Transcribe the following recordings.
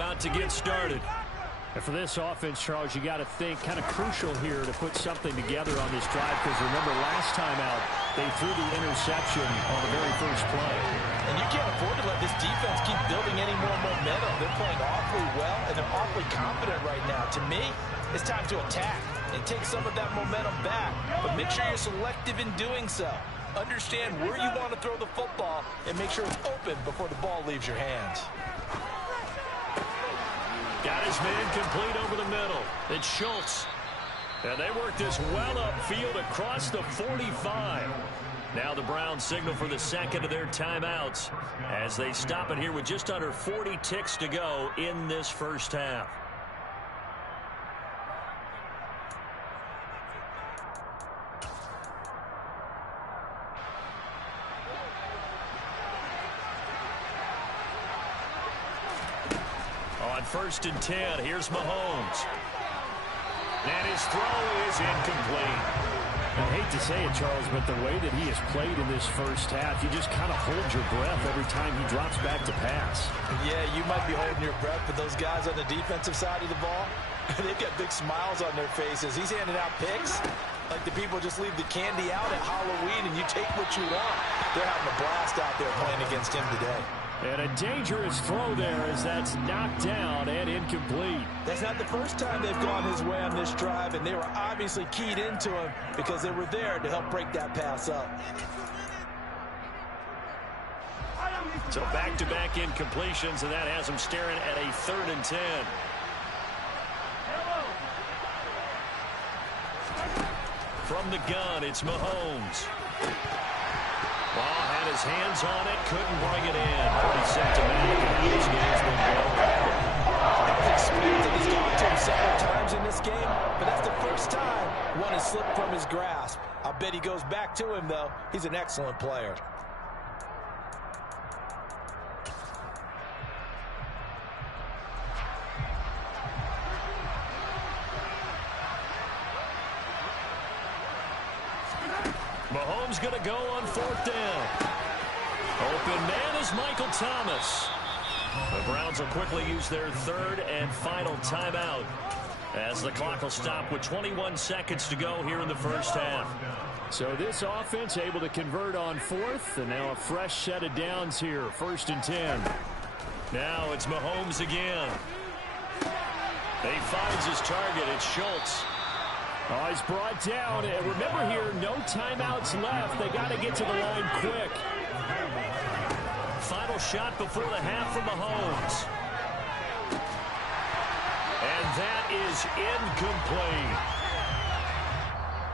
about to get started. And for this offense, Charles, you got to think kind of crucial here to put something together on this drive, because remember last time out they threw the interception on the very first play. And you can't afford to let this defense keep building any more momentum. They're playing awfully well, and they're awfully confident right now. To me, it's time to attack and take some of that momentum back, but make sure you're selective in doing so. Understand where you want to throw the football and make sure it's open before the ball leaves your hands. Got his man complete over the middle. It's Schultz. And they work this well upfield across the 45. Now the Browns signal for the second of their timeouts as they stop it here with just under 40 ticks to go in this first half. On 1st and 10, here's Mahomes. And his throw is incomplete. I hate to say it, Charles, but the way that he has played in this first half, you just kind of hold your breath every time he drops back to pass. Yeah, you might be holding your breath, but those guys on the defensive side of the ball, they've got big smiles on their faces. He's handing out picks like the people just leave the candy out at Halloween and you take what you want. They're having a blast out there playing against him today. And a dangerous throw there as that's knocked down and incomplete. That's not the first time they've gone his way on this drive, and they were obviously keyed into him because they were there to help break that pass up. So back-to-back incompletions, and that has them staring at a 3rd and 10. From the gun, it's Mahomes. Ball had his hands on it, couldn't bring it in. Pretty symptomatic of how this game's been going. I was expecting he's gone to him several times in this game, but that's the first time one has slipped from his grasp. I bet he goes back to him, though. He's an excellent player. Mahomes going to go on 4th down. Open man is Michael Thomas. The Browns will quickly use their 3rd and final timeout as the clock will stop with 21 seconds to go here in the first half. So this offense able to convert on 4th, and now a fresh set of downs here. 1st and 10. Now it's Mahomes again. He finds his target. It's Schultz. Oh, he's brought down. And remember here, no timeouts left. They got to get to the line quick. Final shot before the half from Mahomes. And that is incomplete.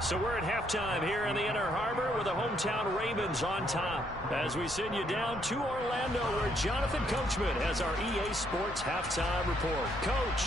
So we're at halftime here in the Inner Harbor with the hometown Ravens on top. As we send you down to Orlando, where Jonathan Coachman has our EA Sports halftime report. Coach.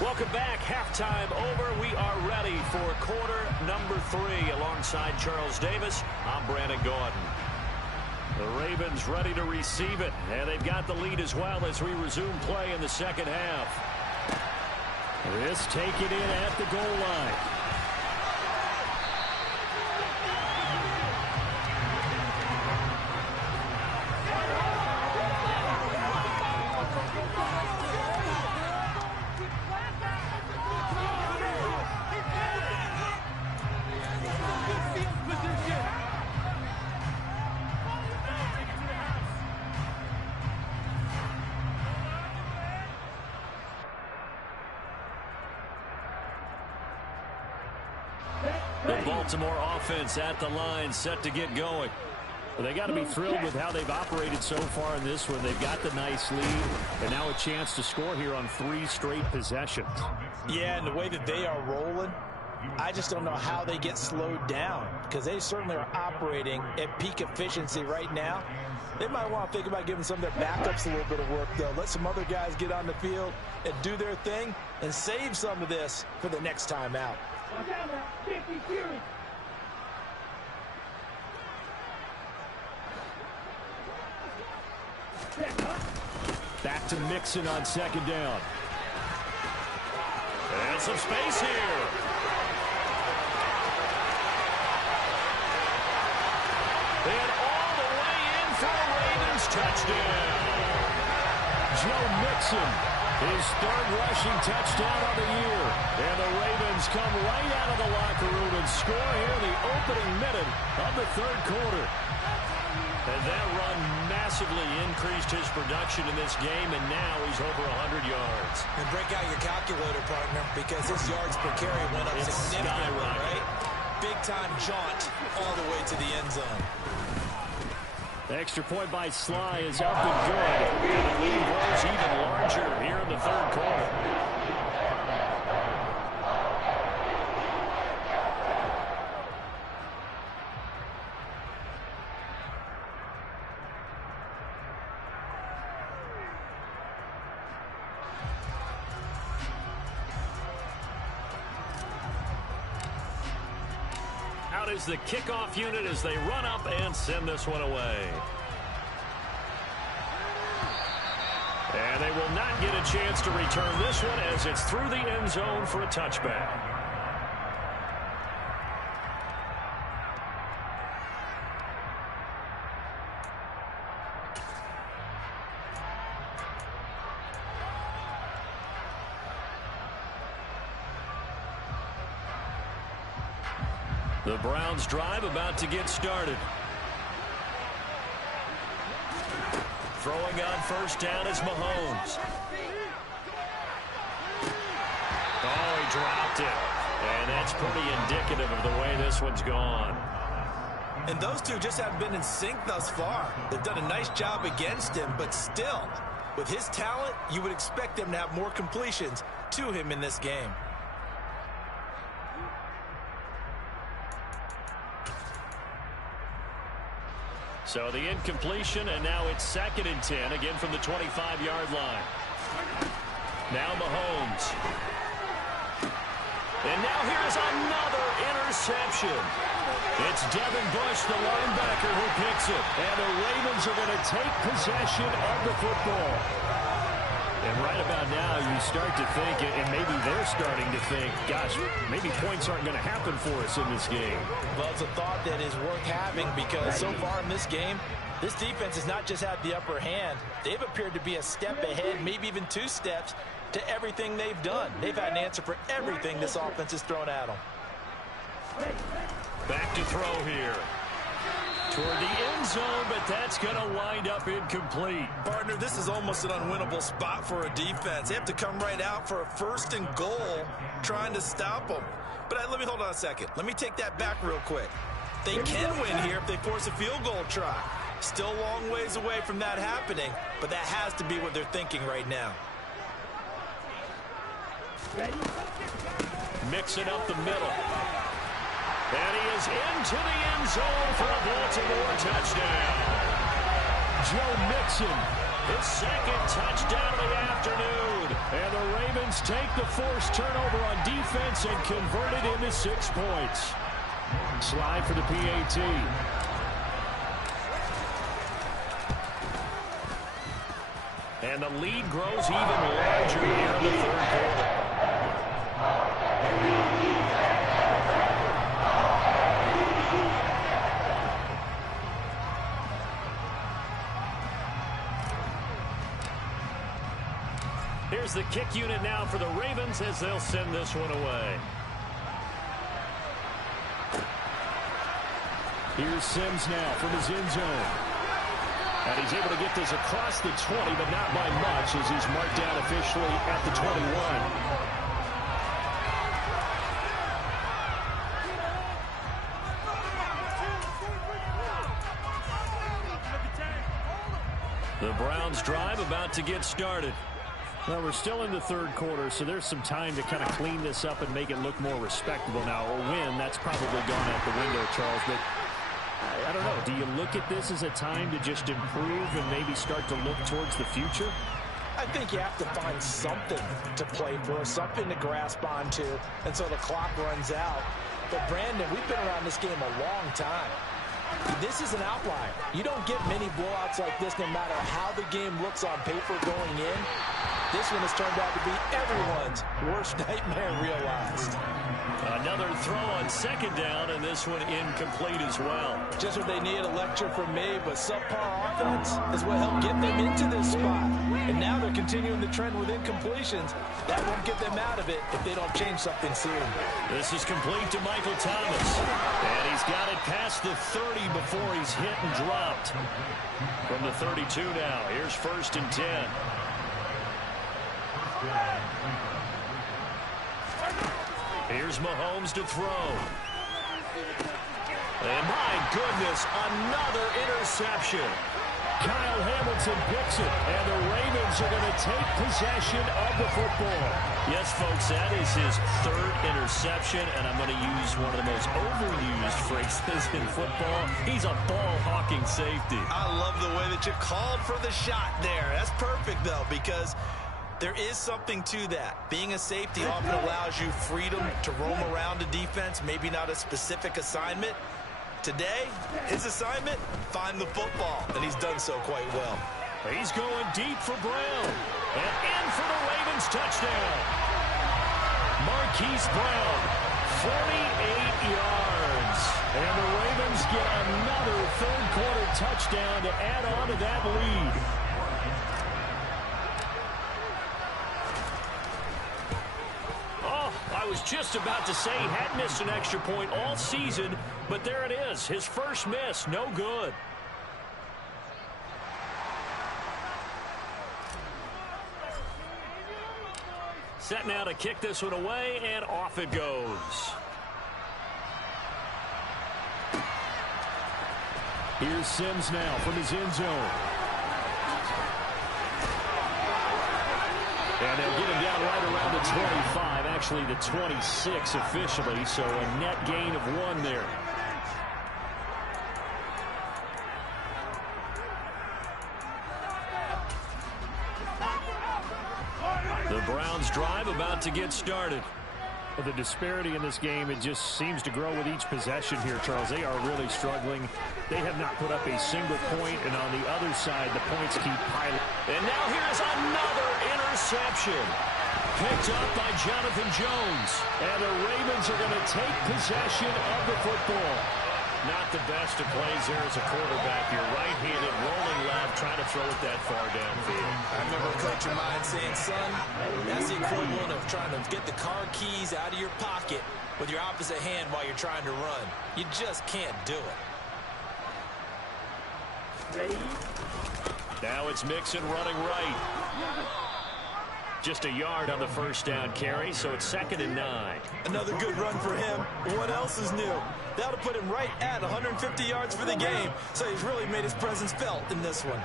Welcome back. Halftime over. We are ready for quarter number 3. Alongside Charles Davis, I'm Brandon Gordon. The Ravens ready to receive it, and they've got the lead as well as we resume play in the second half. This taken in at the goal line. The Baltimore offense at the line, set to get going. Well, they got to be thrilled with how they've operated so far in this one. They've got the nice lead, and now a chance to score here on 3 straight possessions. Yeah, and the way that they are rolling, I just don't know how they get slowed down because they certainly are operating at peak efficiency right now. They might want to think about giving some of their backups a little bit of work, though. Let some other guys get on the field and do their thing and save some of this for the next time out. Back to Mixon on second down. And some space here. And all the way in for a Ravens touchdown. Joe Mixon, his third rushing touchdown of the year. And the Ravens come right out of the locker room and score here in the opening minute of the third quarter. And that run massively increased his production in this game, and now he's over 100 yards. And break out your calculator, partner, because his yards per carry went up significantly, right? Big-time jaunt all the way to the end zone. The extra point by Sly is up and good. And the lead grows even larger here in the third quarter. Out is the kickoff unit as they run up and send this one away. And they will not get a chance to return this one as it's through the end zone for a touchback. The Browns drive about to get started. Throwing on first down is Mahomes. Oh, he dropped it. And that's pretty indicative of the way this one's gone. And those two just haven't been in sync thus far. They've done a nice job against him, but still, with his talent, you would expect them to have more completions to him in this game. So the incompletion, and now it's 2nd and 10, again from the 25-yard line. Now Mahomes. And now here's another interception. It's Devin Bush, the linebacker, who picks it. And the Ravens are going to take possession of the football. And right about now, you start to think, and maybe they're starting to think, gosh, maybe points aren't going to happen for us in this game. Well, it's a thought that is worth having because so far in this game, this defense has not just had the upper hand. They've appeared to be a step ahead, maybe even 2 steps, to everything they've done. They've had an answer for everything this offense has thrown at them. Back to throw here. Toward the end zone, but that's going to wind up incomplete. Partner, this is almost an unwinnable spot for a defense. They have to come right out for a 1st and goal trying to stop them. But let me hold on a second. Let me take that back real quick. They can win here if they force a field goal try. Still a long ways away from that happening, but that has to be what they're thinking right now. Mix it up the middle. And he is into the end zone for a Baltimore touchdown. Joe Mixon, his 2nd touchdown of the afternoon. And the Ravens take the forced turnover on defense and convert it into 6 points. Slide for the PAT. And the lead grows even larger here in the third quarter. Here's the kick unit now for the Ravens as they'll send this one away. Here's Sims now from his end zone. And he's able to get this across the 20, but not by much as he's marked down officially at the 21. The Browns drive about to get started. Well, we're still in the third quarter, so there's some time to kind of clean this up and make it look more respectable now. A win, that's probably gone out the window, Charles. But I don't know. Do you look at this as a time to just improve and maybe start to look towards the future? I think you have to find something to play for, something to grasp onto, and so the clock runs out. But, Brandon, we've been around this game a long time. This is an outlier. You don't get many blowouts like this no matter how the game looks on paper going in. This one has turned out to be everyone's worst nightmare realized. Another throw on second down, and this one incomplete as well. Just what they need, a lecture from me, but subpar offense is what helped get them into this spot. And now they're continuing the trend with incompletions. That won't get them out of it if they don't change something soon. This is complete to Michael Thomas. And he's got it past the 30 before he's hit and dropped. From the 32 now, here's 1st and 10. Here's Mahomes to throw. And my goodness, another interception. Kyle Hamilton picks it, and the Ravens are going to take possession of the football. Yes, folks, that is his 3rd interception, and I'm going to use one of the most overused phrases in football. He's a ball-hawking safety. I love the way that you called for the shot there. That's perfect, though, because there is something to that. Being a safety often allows you freedom to roam around the defense, maybe not a specific assignment. Today, his assignment, find the football, and he's done so quite well. He's going deep for Brown, and in for the Ravens touchdown. Marquise Brown, 48 yards. And the Ravens get another third-quarter touchdown to add on to that lead. I was just about to say he had missed an extra point all season, but there it is. His first miss, no good. Set now to kick this one away, and off it goes. Here's Sims now from his end zone. And they'll get him down right around the 25, actually the 26 officially, so a net gain of 1 there. The Browns drive about to get started. The disparity in this game, it just seems to grow with each possession here, Charles. They are really struggling. They have not put up a single point, and on the other side, the points keep piling. And now here's another interception. Picked up by Jonathan Jones. And the Ravens are going to take possession of the football. Not the best of plays there as a quarterback. You're right-handed, rolling left, trying to throw it that far downfield. I remember a coach of mine saying, son, that's the equivalent of trying to get the car keys out of your pocket with your opposite hand while you're trying to run. You just can't do it. Now it's Mixon running right. Just a yard on the first down carry, so it's 2nd and 9. Another good run for him. What else is new? That'll put him right at 150 yards for the game, so he's really made his presence felt in this one.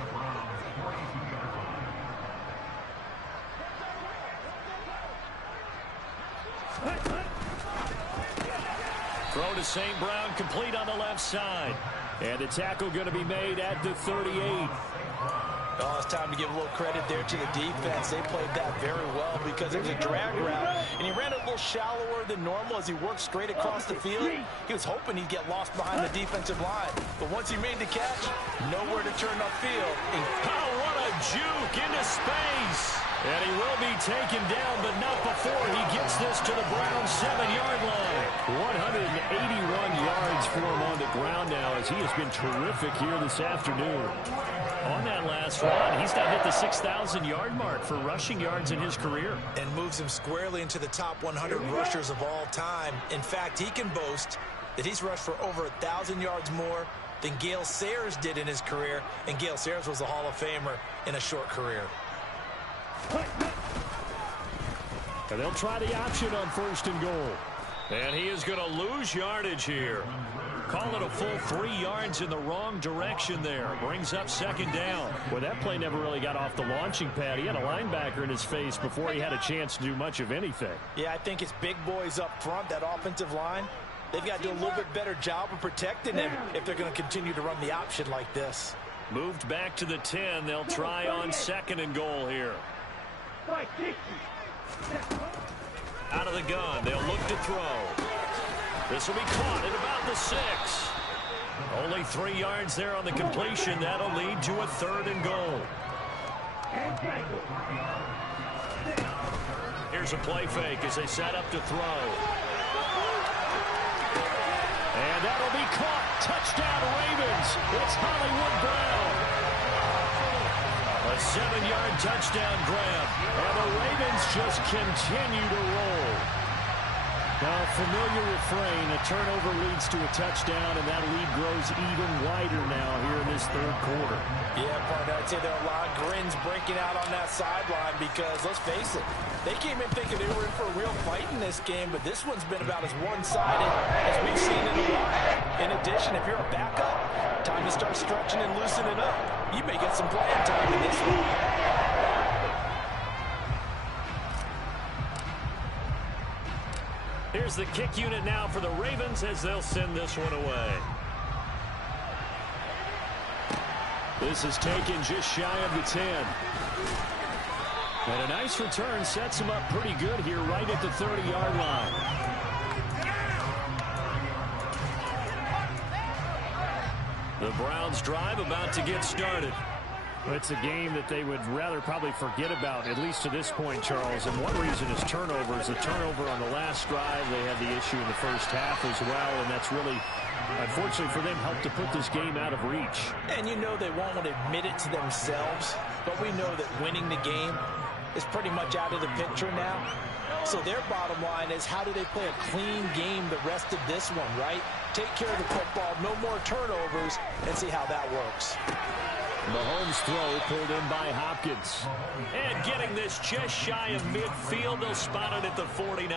Throw to St. Brown, complete on the left side. And the tackle going to be made at the 38. Oh, it's time to give a little credit there to the defense. They played that very well because it was a drag route, and he ran a little shallower than normal as he worked straight across the field. He was hoping he'd get lost behind the defensive line, but once he made the catch, nowhere to turn upfield. Oh, what a juke into space. And he will be taken down, but not before he gets this to the Browns' 7-yard line. 181 yards for him on the ground now as he has been terrific here this afternoon. On that last run, he's now hit the 6,000-yard mark for rushing yards in his career. And moves him squarely into the top 100 rushers of all time. In fact, he can boast that he's rushed for over 1,000 yards more than Gale Sayers did in his career. And Gale Sayers was a Hall of Famer in a short career. And they'll try the option on 1st and goal. And he is going to lose yardage here. Call it a full 3 yards in the wrong direction there. Brings up second down. Well, that play never really got off the launching pad. He had a linebacker in his face before he had a chance to do much of anything. Yeah, I think it's big boys up front, that offensive line. They've got to do a little bit better job of protecting him if they're going to continue to run the option like this. Moved back to the 10. They'll try on second and goal here. Out of the gun. They'll look to throw. This will be caught at about the 6. Only 3 yards there on the completion. That'll lead to a 3rd and goal. Here's a play fake as they set up to throw. And that'll be caught. Touchdown Ravens. It's Hollywood Brown. A 7-yard touchdown grab. And the Ravens just continue to roll. Now, familiar refrain, a turnover leads to a touchdown, and that lead grows even wider now here in this 3rd quarter. Yeah, partner, I'd say there are a lot of grins breaking out on that sideline because, let's face it, they came in thinking they were in for a real fight in this game, but this one's been about as one-sided as we've seen in a while. In addition, if you're a backup, time to start stretching and loosening up. You may get some playing time in this one. Here's the kick unit now for the Ravens as they'll send this one away. This is taken just shy of the 10. And a nice return sets him up pretty good here right at the 30-yard line. The Browns drive about to get started. It's a game that they would rather probably forget about, at least to this point, Charles. And one reason is turnovers. The turnover on the last drive, they had the issue in the first half as well, and that's really, unfortunately for them, helped to put this game out of reach. And you know they won't want to admit it to themselves, but we know that winning the game is pretty much out of the picture now. So their bottom line is, how do they play a clean game the rest of this one, right? Take care of the football, no more turnovers, and see how that works. Mahomes' throw pulled in by Hopkins. And getting this just shy of midfield, they'll spot it at the 49.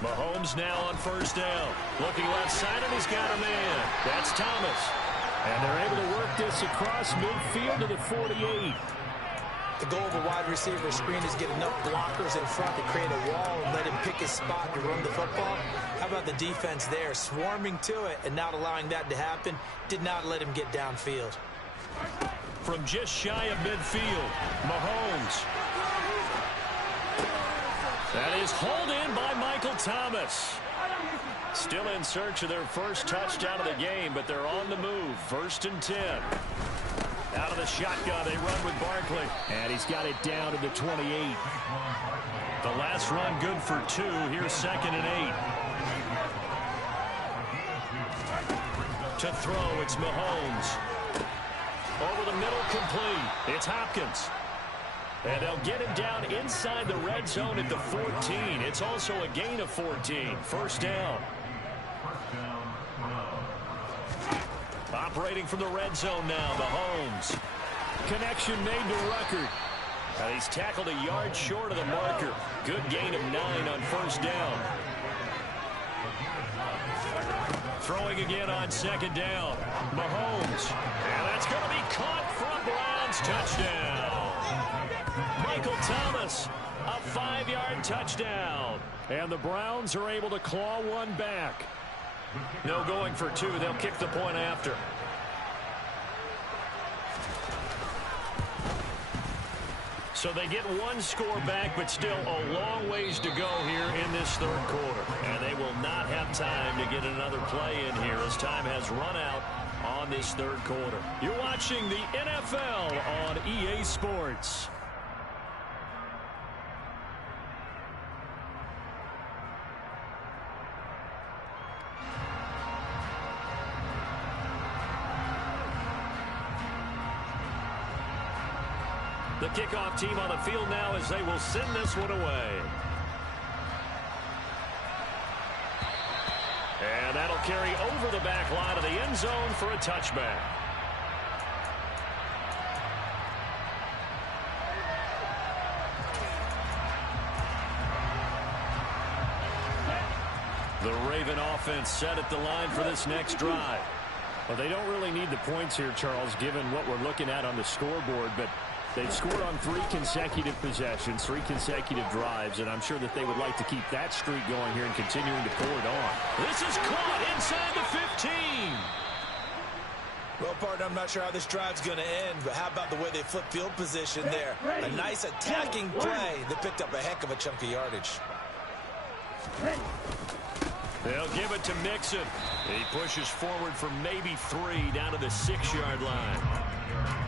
Mahomes now on first down. Looking left side, and he's got a man. That's Thomas. And they're able to work this across midfield to the 48. The goal of a wide receiver screen is get enough blockers in front to create a wall and let him pick his spot to run the football. How about the defense there, swarming to it and not allowing that to happen? Did not let him get downfield. From just shy of midfield, Mahomes. That is hauled in by Michael Thomas. Still in search of their first touchdown of the game, but they're on the move. 1st and 10. Out of the shotgun, they run with Barkley. And he's got it down to the 28. The last run good for 2. Here's 2nd and 8. To throw, it's Mahomes. Over the middle, complete. It's Hopkins. And they'll get him down inside the red zone at the 14. It's also a gain of 14. 1st down. Operating from the red zone now, Mahomes. Connection made to Ruckert. And he's tackled a yard short of the marker. Good gain of 9 on 1st down. Throwing again on 2nd down. Mahomes. And that's going to be caught from Browns. Touchdown. Michael Thomas, a 5-yard touchdown. And the Browns are able to claw one back. No going for 2. They'll kick the point after. So they get one score back, but still a long ways to go here in this 3rd quarter. And they will not have time to get another play in here as time has run out on this 3rd quarter. You're watching the NFL on EA Sports. The kickoff team on the field now as they will send this one away. And that'll carry over the back line of the end zone for a touchback. The Raven offense set at the line for this next drive. Well, they don't really need the points here, Charles, given what we're looking at on the scoreboard, but they've scored on 3 consecutive possessions, 3 consecutive drives, and I'm sure that they would like to keep that streak going here and continuing to pour it on. This is caught inside the 15. Well, partner, I'm not sure how this drive's going to end, but how about the way they flip field position there? A nice attacking play that picked up a heck of a chunk of yardage. They'll give it to Mixon. He pushes forward for maybe 3 down to the 6-yard line.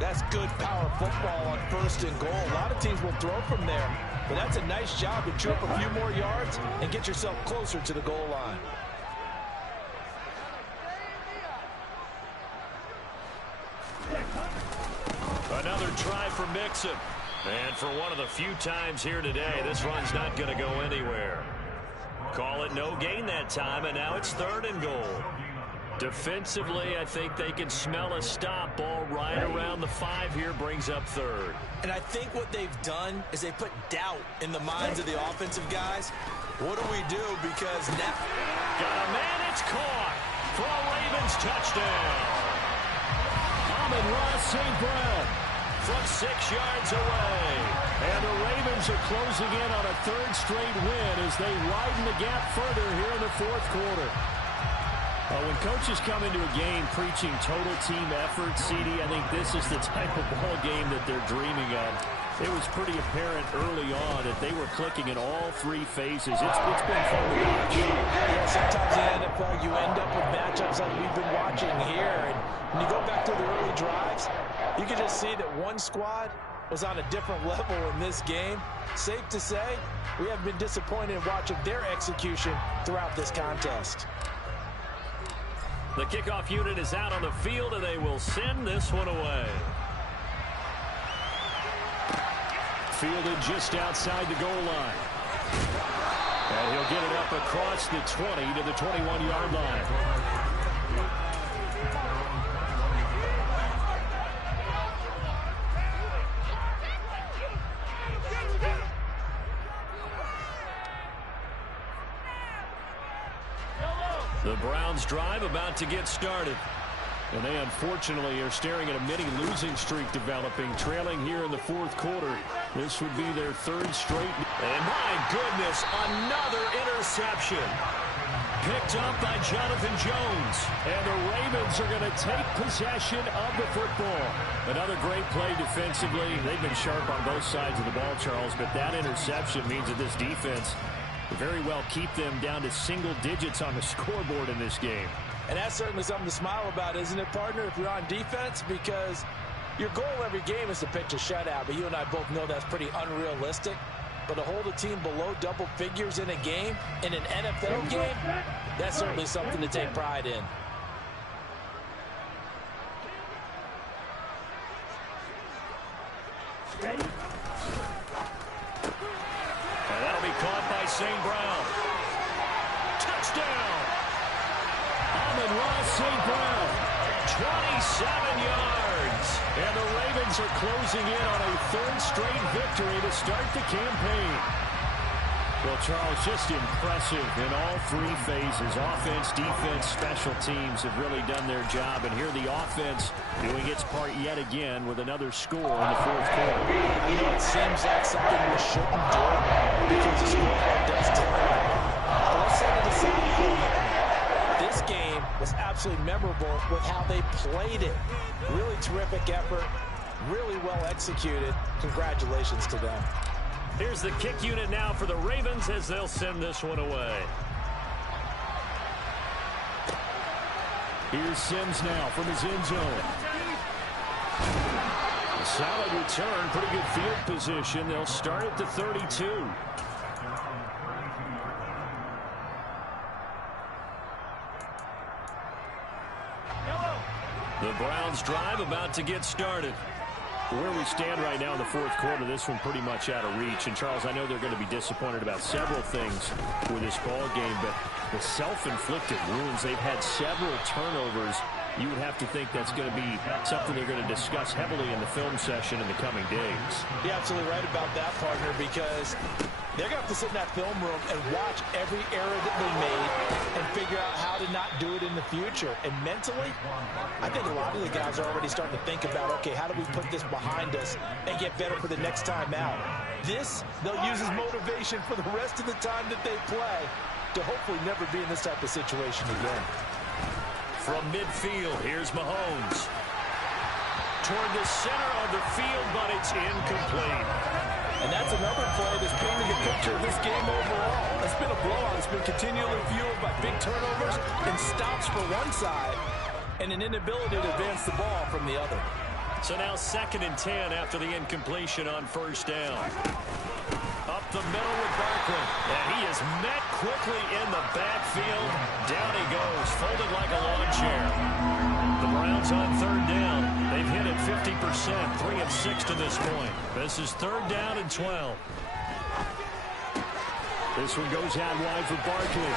That's good power football on 1st and goal. A lot of teams will throw from there, but that's a nice job to chirp a few more yards and get yourself closer to the goal line. Another try for Mixon. And for one of the few times here today, this run's not going to go anywhere. Call it no gain that time, and now it's 3rd and goal. Defensively, I think they can smell a stop. Ball right around the 5 here, brings up 3rd. And I think what they've done is they put doubt in the minds of the offensive guys. What do we do? Because now... Got a man, it's caught for a Ravens touchdown. Amon-Ra St. Brown from 6 yards away. And the Ravens are closing in on a 3rd straight win as they widen the gap further here in the 4th quarter. When coaches come into a game preaching total team effort, CD, I think this is the type of ball game that they're dreaming of. It was pretty apparent early on that they were clicking in all 3 phases. It's been fun to watch. Yeah, sometimes in the NFL you end up with matchups like we've been watching here. And when you go back to the early drives, you can just see that one squad was on a different level in this game. Safe to say, we have been disappointed in watching their execution throughout this contest. The kickoff unit is out on the field, and they will send this one away. Fielded just outside the goal line. And he'll get it up across the 20 to the 21-yard line. The Browns drive about to get started. And they unfortunately are staring at a mini losing streak developing, trailing here in the 4th quarter. This would be their 3rd straight. And my goodness, another interception. Picked up by Jonathan Jones. And the Ravens are going to take possession of the football. Another great play defensively. They've been sharp on both sides of the ball, Charles, but that interception means that this defense very well keep them down to single digits on the scoreboard in this game. And that's certainly something to smile about, isn't it, partner, if you're on defense? Because your goal every game is to pitch a shutout, but you and I both know that's pretty unrealistic. But to hold a team below double figures in a game, in an NFL game, that's certainly something to take pride in. And that'll be caught by St. Brown. Touchdown! Amon-Ra St. Brown. 27 yards. And the Ravens are closing in on a 3rd straight victory to start the campaign. Well, Charles, just impressive in all 3 phases. Offense, defense, special teams have really done their job. And here the offense doing its part yet again with another score in the 4th quarter. I know it seems like something we shouldn't do because the scoreboard does tell you. But let's set it aside for a minute. This game was absolutely memorable with how they played it. Really terrific effort, really well executed. Congratulations to them. Here's the kick unit now for the Ravens as they'll send this one away. Here's Sims now from his end zone. A solid return, pretty good field position. They'll start at the 32. The Browns drive about to get started. Where we stand right now in the 4th quarter, this one pretty much out of reach. And, Charles, I know they're going to be disappointed about several things with this ball game, but the self-inflicted wounds, they've had several turnovers you would have to think that's going to be something they're going to discuss heavily in the film session in the coming days. You're absolutely right about that, partner, because they're going to have to sit in that film room and watch every error that they made and figure out how to not do it in the future. And mentally, I think a lot of the guys are already starting to think about, okay, how do we put this behind us and get better for the next time out? This, they'll use as motivation for the rest of the time that they play to hopefully never be in this type of situation again. From midfield, here's Mahomes. Toward the center of the field, but it's incomplete. And that's another play that's painting a picture of this game overall. It's been a blowout. It's been continually fueled by big turnovers and stops for one side and an inability to advance the ball from the other. So now 2nd and 10 after the incompletion on first down. Up the middle with Barkley. And he is met quickly in the backfield. Down he goes, folded like a lawn chair. The Browns on 3rd down. They've hit it 50%, 3 of 6 to this point. This is 3rd down and 12. This one goes out wide for Barkley.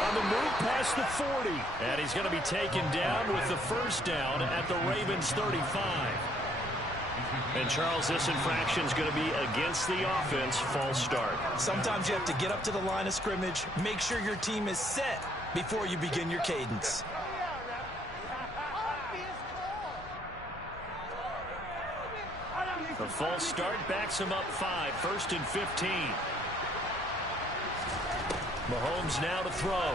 On the move past the 40. And he's going to be taken down with the first down at the Ravens 35. And, Charles, this infraction is going to be against the offense. False start. Sometimes you have to get up to the line of scrimmage, make sure your team is set before you begin your cadence. The false start backs him up 5, 1st and 15. Mahomes now to throw.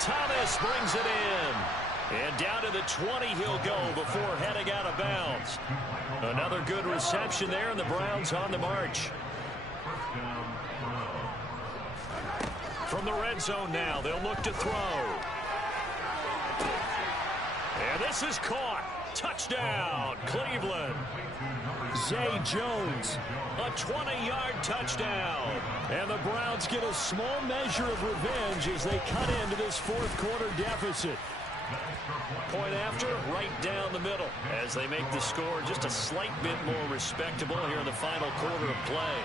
Thomas brings it in. And down to the 20 he'll go before heading out of bounds. Another good reception there, and the Browns on the march. From the red zone now, they'll look to throw. And this is caught. Touchdown, Cleveland. Zay Jones. A 20-yard touchdown. And the Browns get a small measure of revenge as they cut into this 4th quarter deficit. Point after, right down the middle as they make the score just a slight bit more respectable here in the final quarter of play.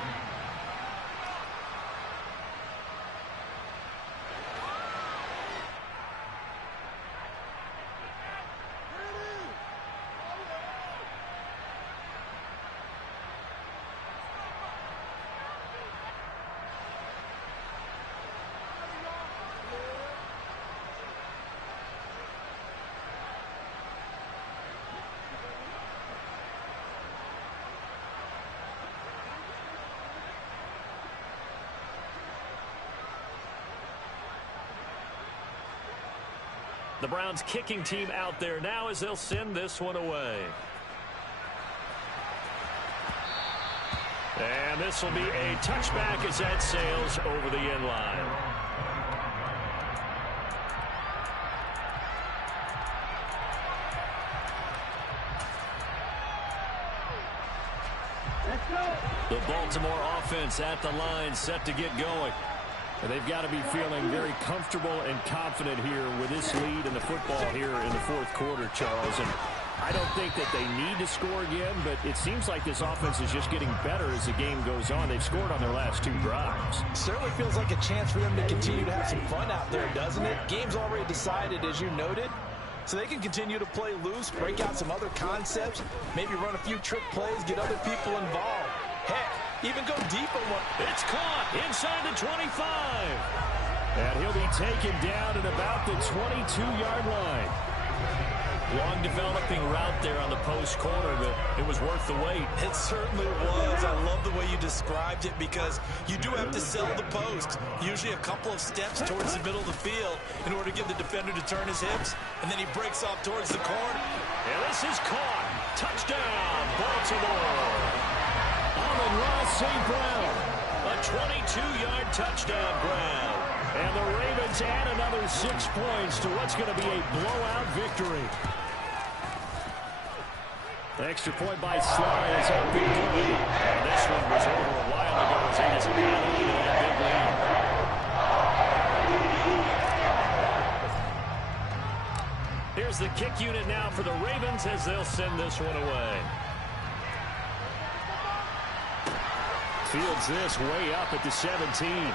The Browns kicking team out there now as they'll send this one away. And this will be a touchback as that sails over the end line. The Baltimore offense at the line, set to get going. And they've got to be feeling very comfortable and confident here with this lead in the football here in the 4th quarter, Charles. And I don't think that they need to score again, but it seems like this offense is just getting better as the game goes on. They've scored on their last 2 drives. Certainly feels like a chance for them to continue to have some fun out there, doesn't it? Game's already decided, as you noted. So they can continue to play loose, break out some other concepts, maybe run a few trick plays, get other people involved. Heck, even go deep on one. It's caught inside the 25. And he'll be taken down at about the 22-yard line. Long developing route there on the post corner, but it was worth the wait. It certainly was. I love the way you described it because you do have to sell the post. Usually a couple of steps towards the middle of the field in order to get the defender to turn his hips, and then he breaks off towards the corner. And this is caught. Touchdown, Baltimore. Amon-Ra St. Brown. A 22-yard touchdown grab. And the Ravens add another 6 points to what's going to be a blowout victory. The extra point by Sly is up and good. And this one was over a while ago as he just added into that big lead. Here's the kick unit now for the Ravens as they'll send this one away. Fields this way up at the 17.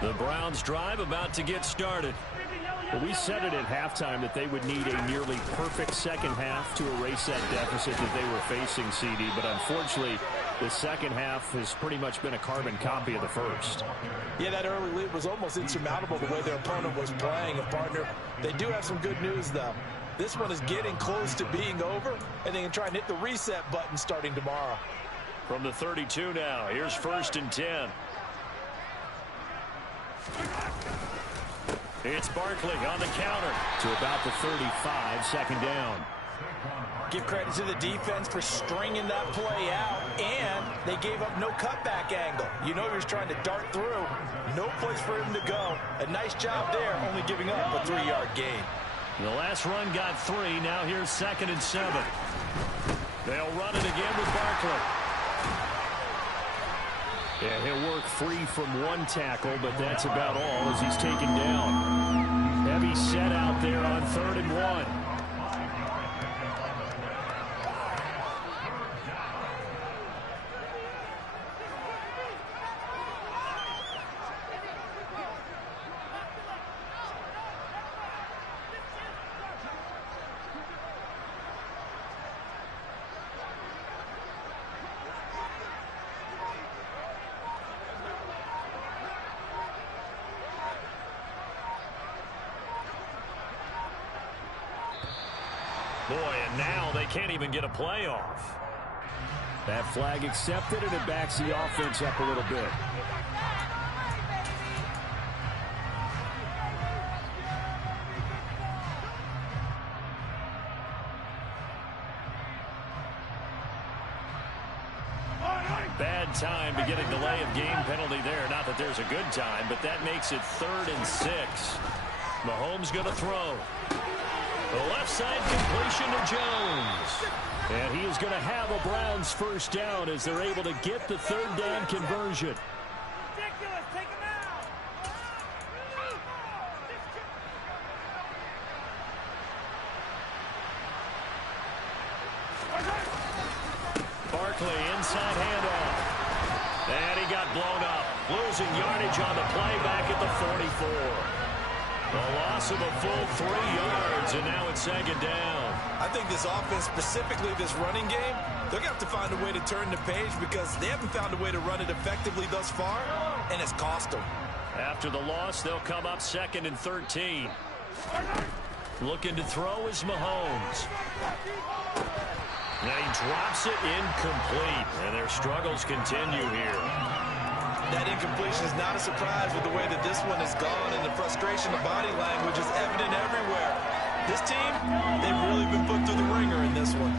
The Browns drive about to get started. Well, we said it at halftime that they would need a nearly perfect second half to erase that deficit that they were facing, CD. But unfortunately, the second half has pretty much been a carbon copy of the first. Yeah, that early lead was almost insurmountable the way their opponent was playing. And, partner, they do have some good news, though. This one is getting close to being over, and they can try and hit the reset button starting tomorrow. From the 32 now, here's 1st and 10. It's Barkley on the counter to about the 35, second down. Give credit to the defense for stringing that play out, and they gave up no cutback angle. You know he was trying to dart through. No place for him to go. A nice job there, only giving up a 3-yard gain. The last run got 3. Now here's 2nd and 7. They'll run it again with Barkley. Yeah, he'll work free from one tackle, but that's about all as he's taken down. Heavy set out there on 3rd and 1. Boy, and now they can't even get a playoff. That flag accepted, and it backs the offense up a little bit. Bad time to get a delay of game penalty there. Not that there's a good time, but that makes it 3rd and 6. Mahomes going to throw. The left side completion to Jones. And he is going to have a Browns first down as they're able to get the 3rd down conversion. Ridiculous. Take him out. Barkley inside handoff. And he got blown up. Losing yardage on the play back at the 44. The loss of a full 3 yards, and now it's 2nd down. I think this offense, specifically this running game, they're going to have to find a way to turn the page because they haven't found a way to run it effectively thus far, and it's cost them. After the loss, they'll come up 2nd and 13. Looking to throw is Mahomes. And he drops it incomplete, and their struggles continue here. That incompletion is not a surprise with the way that this one has gone, and the frustration of body language is evident everywhere. This team, they've really been put through the ringer in this one.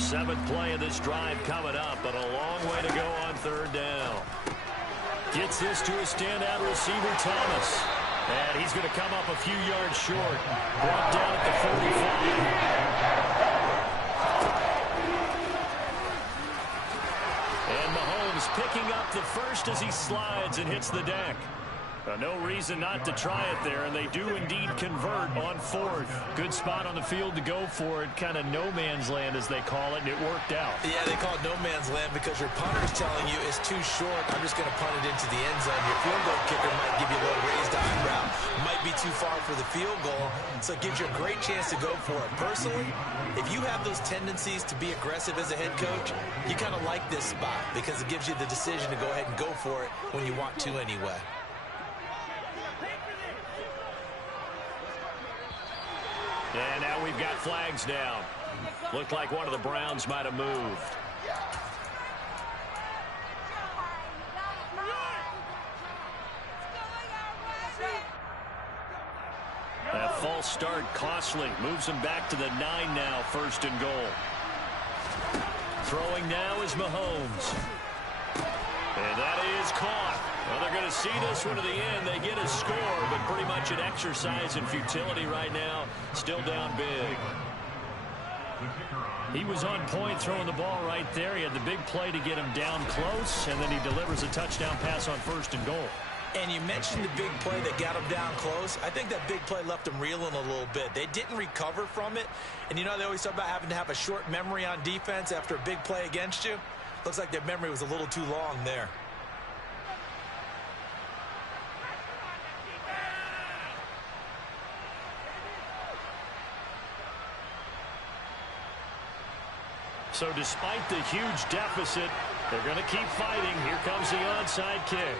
7th play of this drive coming up, but a long way to go on 3rd down. Gets this to a standout receiver, Thomas. And he's going to come up a few yards short. Brought down at the 45. Picking up the first as he slides and hits the deck. No reason not to try it there, and they do indeed convert on 4th. Good spot on the field to go for it, kind of no man's land as they call it, and it worked out. Yeah, they call it no man's land because your punter's telling you it's too short. I'm just going to punt it into the end zone. Your field goal kicker might give you a little raised eyebrow, might be too far for the field goal, so it gives you a great chance to go for it. Personally, if you have those tendencies to be aggressive as a head coach, you kind of like this spot because it gives you the decision to go ahead and go for it when you want to anyway. And now we've got flags down. Looked like one of the Browns might have moved. That false start costly. Moves him back to the 9 now, 1st and goal. Throwing now is Mahomes. And that is caught. Well, they're going to see this one to the end. They get a score, but pretty much an exercise in futility right now. Still down big. He was on point throwing the ball right there. He had the big play to get him down close, and then he delivers a touchdown pass on 1st and goal. And you mentioned the big play that got him down close. I think that big play left him reeling a little bit. They didn't recover from it. And you know they always talk about having to have a short memory on defense after a big play against you. Looks like their memory was a little too long there. So despite the huge deficit, they're going to keep fighting. Here comes the onside kick.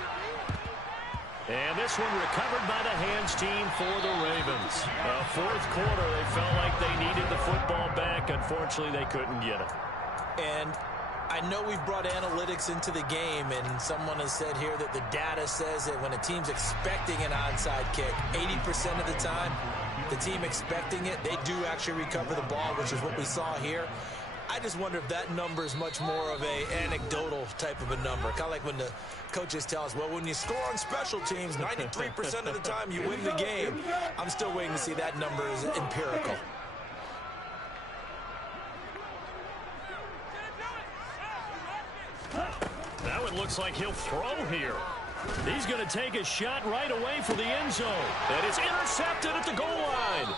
And this one recovered by the hands team for the Ravens. Fourth quarter, they felt like they needed the football back. Unfortunately, they couldn't get it. And I know we've brought analytics into the game, and someone has said here that the data says that when a team's expecting an onside kick, 80% of the time, the team expecting it, they do actually recover the ball, which is what we saw here. I just wonder if that number is much more of a anecdotal type of a number. Kind of like when the coaches tell us, well, when you score on special teams, 93% of the time you win the game. I'm still waiting to see that number is empirical. Now it looks like he'll throw here. He's going to take a shot right away for the end zone. And it's intercepted at the goal line.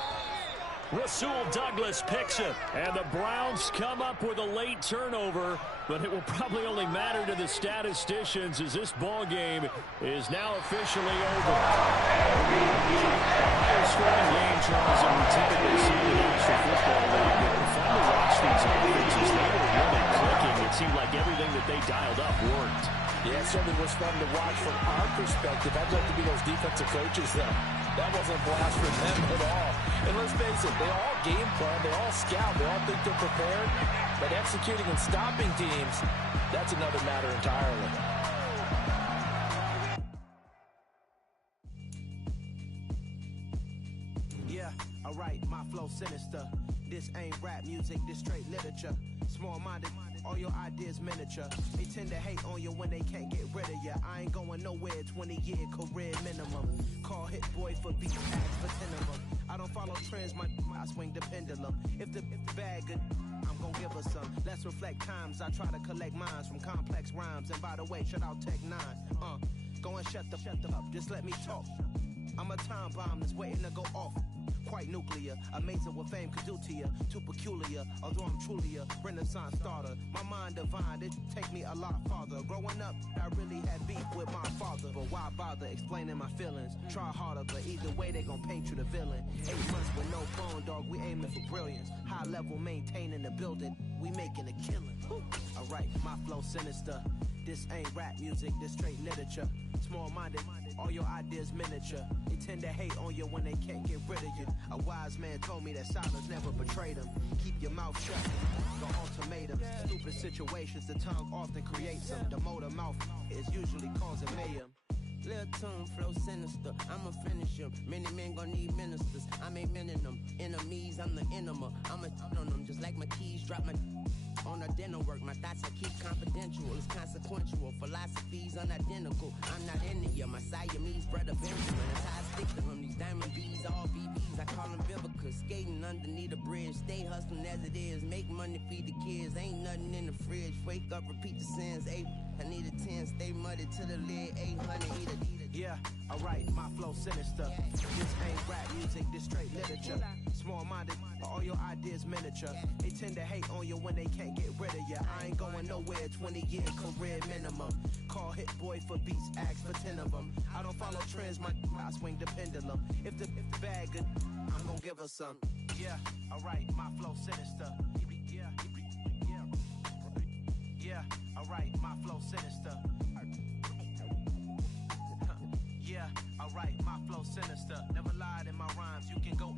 Rasul Douglas picks it. And the Browns come up with a late turnover, but it will probably only matter to the statisticians as this ball game is now officially over. Higher-scoring game, Charles, and we typically see in the National Football League. But fun to watch these offenses. They were really clicking. It seemed like everything that they dialed up worked. Yeah, it certainly was fun to watch from our perspective. I'd love to be those defensive coaches, though. That wasn't a blast for them at all. And let's face it, they all game plan, they all scout, they all think they're prepared. But executing and stopping teams, that's another matter entirely. Yeah, alright, my flow sinister. This ain't rap music, this straight literature. Small-minded, all your ideas miniature. They tend to hate on you when they can't get rid of you. I ain't going nowhere, 20-year career minimum. Call hit boy for beats, ask for 10 of them. I don't follow trends, I swing the pendulum. If the bag good, I'm gonna give her some. Let's reflect times, I try to collect minds from complex rhymes. And by the way, shout out Tech 9. Go and shut the up, just let me talk. I'm a time bomb that's waiting to go off. Quite nuclear, amazing what fame could do to you. Too peculiar, although I'm truly a renaissance starter. My mind divine, it take me a lot farther. Growing up, I really had beef with my father. But why bother explaining my feelings? Try harder, but either way they gon' paint you the villain. 8 months with no phone, dog, we aiming for brilliance. High level maintaining the building, we making a killing. Alright, my flow sinister. This ain't rap music, this straight literature. Small-minded, all your ideas miniature. They tend to hate on you when they can't get rid of you. A wise man told me that silence never betrayed him. Keep your mouth shut, the ultimatum. Stupid situations, the tongue often creates them. The motor mouth is usually causing mayhem. Lil' tune, flow sinister, I'ma finish him. Many men gon' need ministers, I ain't mending them. Enemies, I'm the enema, I'ma on them. Just like my keys, drop my on the dinner work. My thoughts I keep confidential, it's consequential. Philosophies unidentical, I'm not into you. My Siamese brother Benjamin, that's how I stick to him. These diamond B's, all BBs, I call them Vivica. Skating underneath the bridge, stay hustling as it is. Make money, feed the kids, ain't nothing in the fridge. Wake up, repeat the sins, 8, I need a 10, stay muddy to the lid, 800, eat a. Yeah, alright, my flow sinister. This ain't rap music, this straight literature. Small-minded, all your ideas miniature. They tend to hate on you when they can't get rid of you. I ain't going nowhere, 20-year career minimum. Call hit boy for beats, ask for 10 of them. I don't follow trends, I swing the pendulum. If the bag good, I'm gonna give her some. Yeah, alright, my flow sinister. Yeah, alright, my flow sinister. Yeah, alright, my flow sinister. Never lied in my rhymes, you can go